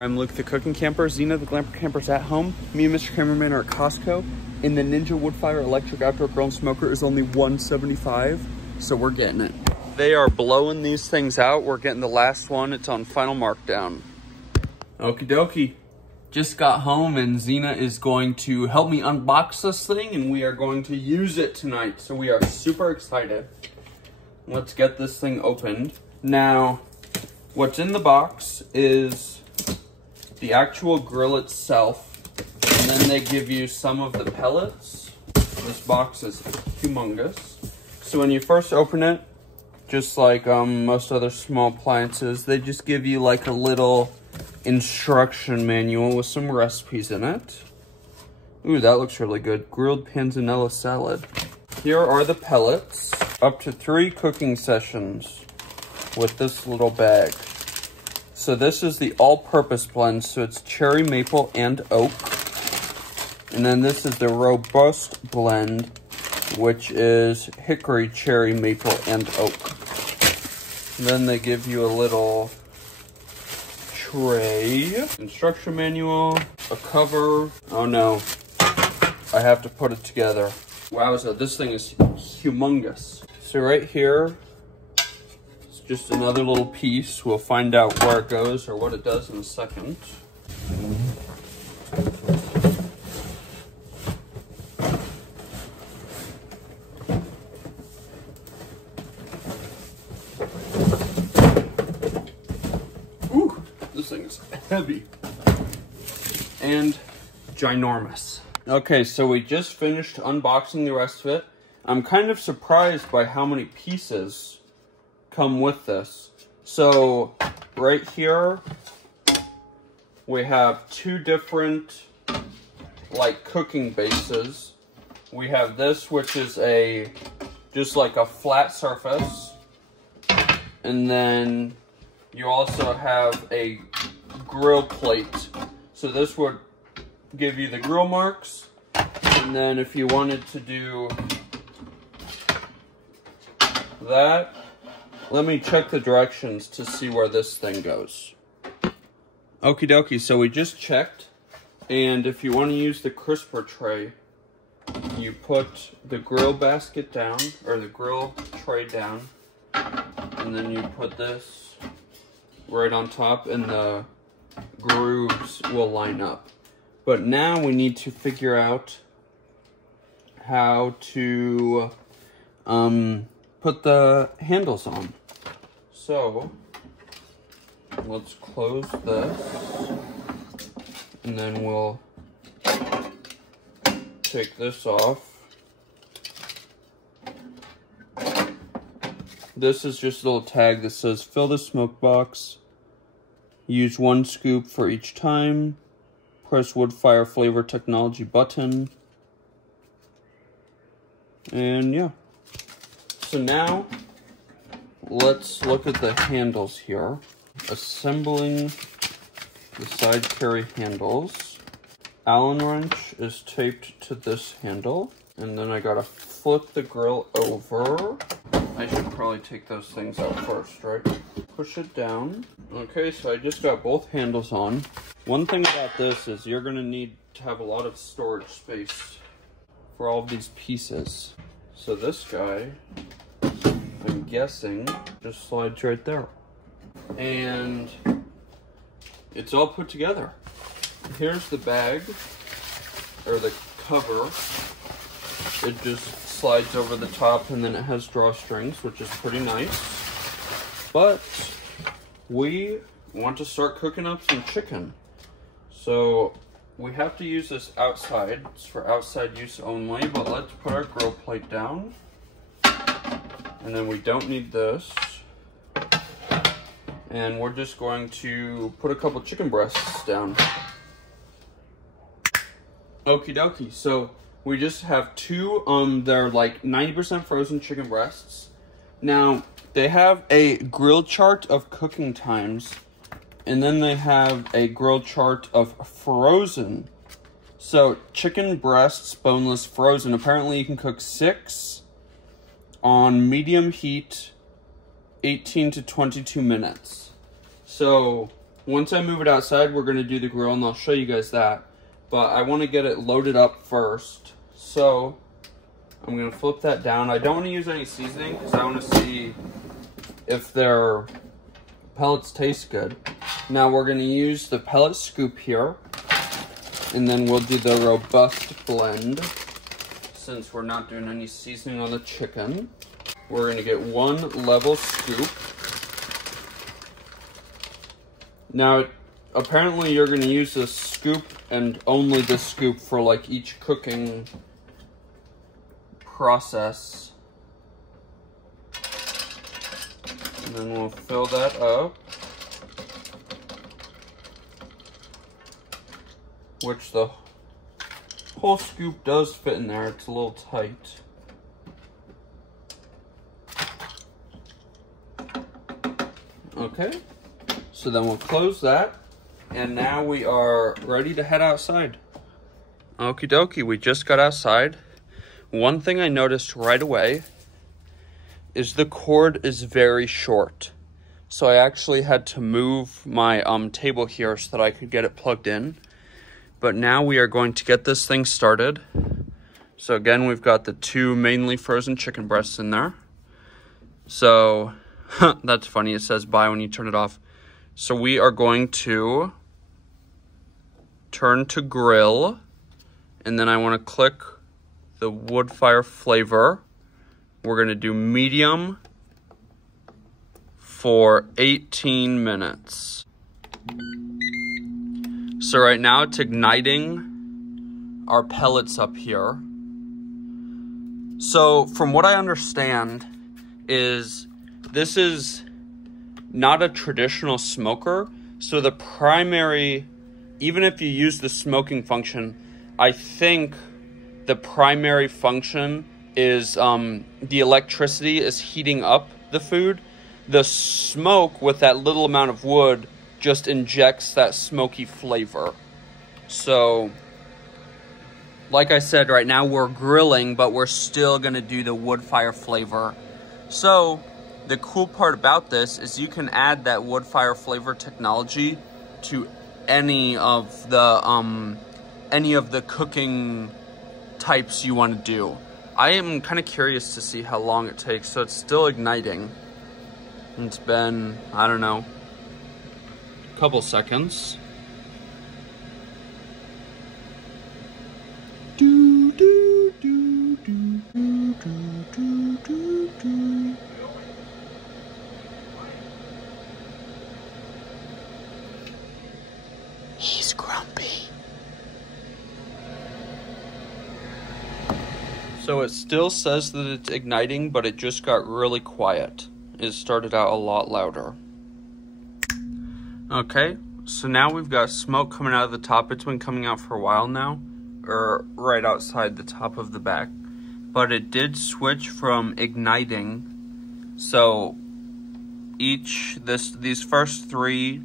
I'm Luke, the cooking camper. Zena, the glamper camper's at home. Me and Mr. Cameraman are at Costco. And the Ninja Woodfire electric outdoor grill and smoker is only $175, so we're getting it. They are blowing these things out. We're getting the last one. It's on final markdown. Okie dokie. Just got home and Zena is going to help me unbox this thing and we are going to use it tonight. So we are super excited. Let's get this thing opened. Now, what's in the box is the actual grill itself, and then they give you some of the pellets. This box is humongous. So when you first open it, just like most other small appliances, they just give you like a little instruction manual with some recipes in it. Ooh, that looks really good. Grilled panzanella salad. Here are the pellets. Up to 3 cooking sessions with this little bag. So this is the all-purpose blend, so it's cherry, maple, and oak. And then this is the robust blend, which is hickory, cherry, maple, and oak. And then they give you a little tray, instruction manual, a cover. Oh no, I have to put it together. Wowza, this thing is humongous. So right here, just another little piece. We'll find out where it goes or what it does in a second. Ooh, this thing is heavy and ginormous. Okay, so we just finished unboxing the rest of it. I'm kind of surprised by how many pieces come with this. So right here we have 2 different like cooking bases. We have this, which is just like a flat surface, and then you also have a grill plate. So this would give you the grill marks, and then if you wanted to do that, let me check the directions to see where this thing goes. Okie dokie, so we just checked, and if you want to use the crisper tray, you put the grill basket down, or the grill tray down, and then you put this right on top, and the grooves will line up. But now we need to figure out how to put the handles on. So let's close this, and then we'll take this off. This is just a little tag that says fill the smoke box, use 1 scoop for each time, press Woodfire flavor technology button, and yeah. So now let's look at the handles here. Assembling the side carry handles. Allen wrench is taped to this handle. And then I gotta flip the grill over. I should probably take those things out first, right? Push it down. Okay, so I just got both handles on. One thing about this is you're gonna need to have a lot of storage space for all of these pieces. So this guy, I'm guessing, just slides right there. And it's all put together. Here's the bag, or the cover. It just slides over the top, and then it has drawstrings, which is pretty nice. But we want to start cooking up some chicken. So we have to use this outside. It's for outside use only, but let's put our grill plate down. And then we don't need this. And we're just going to put a couple chicken breasts down. Okie dokie. So we just have 2, they're like 90% frozen chicken breasts. Now, they have a grill chart of cooking times, and then they have a grill chart of frozen. So chicken breasts, boneless, frozen. Apparently you can cook 6 on medium heat, 18 to 22 minutes. So once I move it outside, we're gonna do the grill and I'll show you guys that. But I wanna get it loaded up first. So I'm gonna flip that down. I don't wanna use any seasoning because I wanna see if their pellets taste good. Now we're gonna use the pellet scoop here, and then we'll do the robust blend. Since we're not doing any seasoning on the chicken, we're gonna get one level scoop. Now, apparently you're gonna use this scoop and only this scoop for like each cooking process. And then we'll fill that up. Which the whole scoop does fit in there. It's a little tight. Okay. So then we'll close that. And now we are ready to head outside. Okie dokie, we just got outside. One thing I noticed right away is the cord is very short. So I actually had to move my table here so that I could get it plugged in. But now we are going to get this thing started. So again, we've got the 2 mainly frozen chicken breasts in there. So that's funny, it says bye when you turn it off. So we are going to turn to grill, and then I want to click the Woodfire flavor. We're going to do medium for 18 minutes. So right now it's igniting our pellets up here. So from what I understand is this is not a traditional smoker. So the primary, even if you use the smoking function, I think the primary function is the electricity is heating up the food. The smoke with that little amount of wood just injects that smoky flavor. So, like I said, right now we're grilling, but we're still gonna do the wood fire flavor. So, the cool part about this is you can add that wood fire flavor technology to any of the cooking types you want to do. I am kind of curious to see how long it takes. So it's still igniting. It's been, I don't know, a couple seconds. He's grumpy. So it still says that it's igniting, but it just got really quiet. It started out a lot louder. Okay, so now we've got smoke coming out of the top. It's been coming out for a while now, or right outside the top of the back. But it did switch from igniting. So these first 3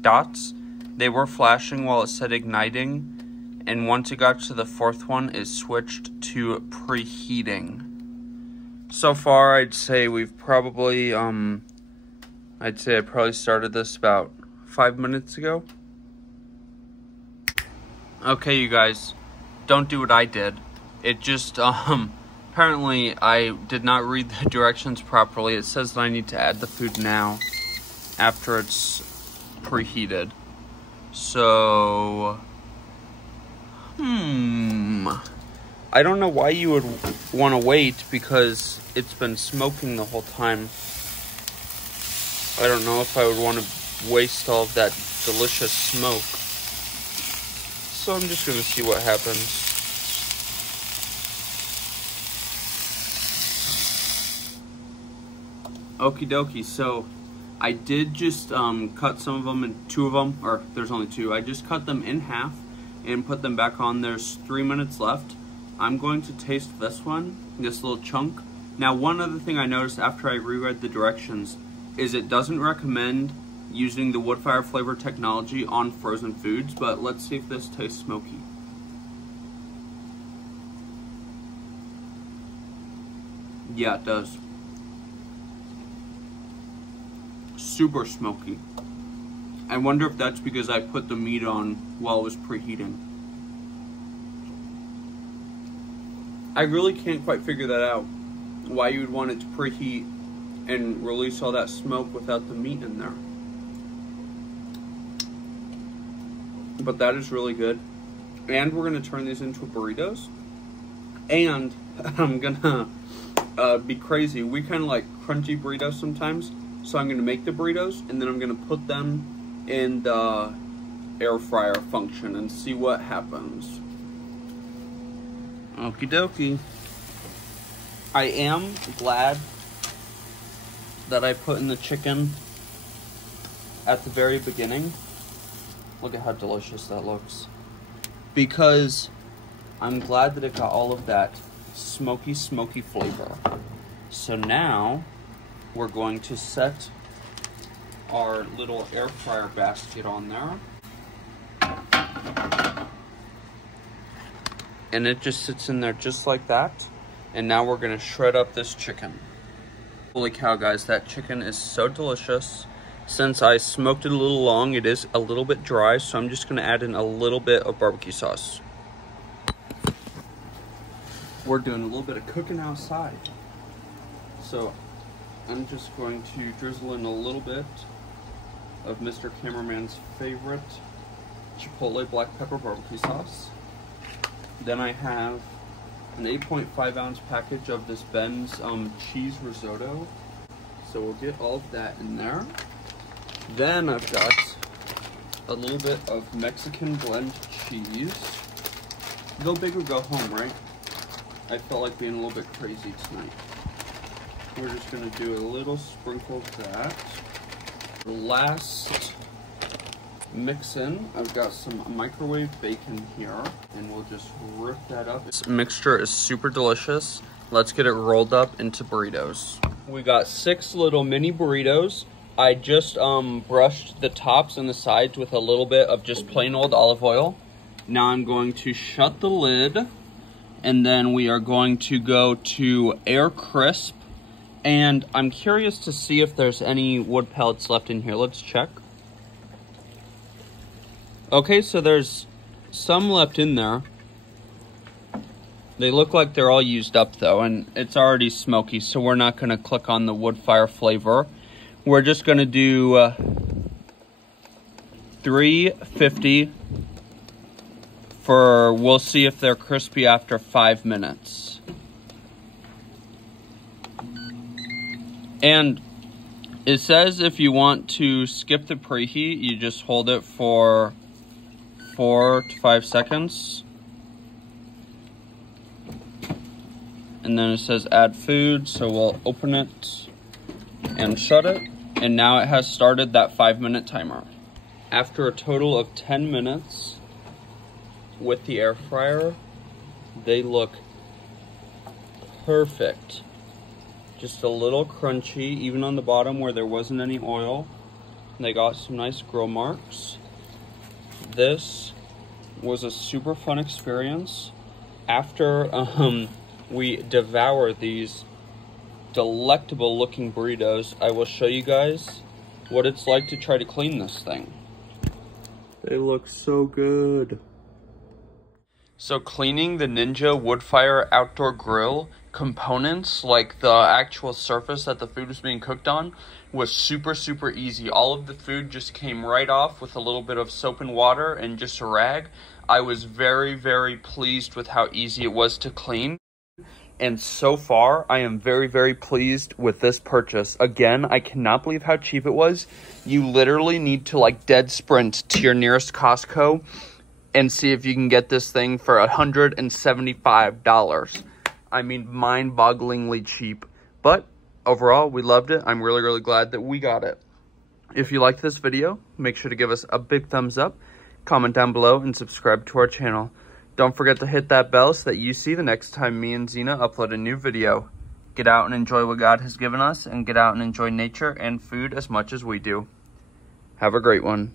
dots, they were flashing while it said igniting. And once it got to the 4th one, it switched to preheating. So far, I'd say we've probably, I probably started this about 5 minutes ago. Okay, you guys, don't do what I did. It just, apparently I did not read the directions properly. It says that I need to add the food now, after it's preheated. So, I don't know why you would want to wait, because it's been smoking the whole time. I don't know if I would want to waste all of that delicious smoke. So I'm just going to see what happens. Okie dokie, so I did just cut some of them, and 2 of them, or there's only 2. I just cut them in half and put them back on. There's 3 minutes left. I'm going to taste this one, this little chunk. Now, one other thing I noticed after I reread the directions is it doesn't recommend using the Woodfire flavor technology on frozen foods, but let's see if this tastes smoky. Yeah, it does. Super smoky. I wonder if that's because I put the meat on while it was preheating. I really can't quite figure that out. Why you would want it to preheat and release all that smoke without the meat in there. But that is really good. And we're gonna turn these into burritos. And I'm gonna be crazy. We kind of like crunchy burritos sometimes. So I'm gonna make the burritos and then I'm gonna put them in the air fryer function and see what happens. Okie dokie. I am glad that I put in the chicken at the very beginning. Look at how delicious that looks. Because I'm glad that it got all of that smoky flavor. So now we're going to set our little air fryer basket on there. And it just sits in there just like that. And now we're gonna shred up this chicken. Holy cow, guys, that chicken is so delicious. Since I smoked it a little long, it is a little bit dry, so I'm just gonna add in a little bit of barbecue sauce. We're doing a little bit of cooking outside. So I'm just going to drizzle in a little bit of Mr. Cameraman's favorite Chipotle black pepper barbecue sauce. Then I have an 8.5 ounce package of this Ben's cheese risotto. So we'll get all of that in there. Then I've got a little bit of Mexican blend cheese. Go big or go home, right? I felt like being a little bit crazy tonight. We're just gonna do a little sprinkle of that. The last mix in, I've got some microwave bacon here, and we'll just rip that up. This mixture is super delicious. Let's get it rolled up into burritos. We got 6 little mini burritos. I just brushed the tops and the sides with a little bit of just plain old olive oil. Now I'm going to shut the lid, and then we are going to go to air crisp. And I'm curious to see if there's any wood pellets left in here. Let's check. Okay, so there's some left in there. They look like they're all used up though, and it's already smoky, so we're not gonna click on the Woodfire flavor. We're just gonna do $3.50 for, we'll see if they're crispy after 5 minutes. And it says if you want to skip the preheat, you just hold it for 4 to 5 seconds. And then it says add food, so we'll open it and shut it. And now it has started that 5-minute timer. After a total of 10 minutes with the air fryer, they look perfect. Just a little crunchy, even on the bottom where there wasn't any oil. They got some nice grill marks. This was a super fun experience. After we devour these delectable looking burritos, I will show you guys what it's like to try to clean this thing. They look so good. So cleaning the Ninja Woodfire outdoor grill components, like the actual surface that the food was being cooked on, was super easy. All of the food just came right off with a little bit of soap and water and just a rag. I was very pleased with how easy it was to clean. And so far, I am very pleased with this purchase. Again, I cannot believe how cheap it was. You literally need to like dead sprint to your nearest Costco and see if you can get this thing for $175. I mean, mind-bogglingly cheap. But overall, we loved it. I'm really glad that we got it. If you liked this video, make sure to give us a big thumbs up, comment down below, and subscribe to our channel. Don't forget to hit that bell so that you see the next time me and Zena upload a new video. Get out and enjoy what God has given us, and get out and enjoy nature and food as much as we do. Have a great one.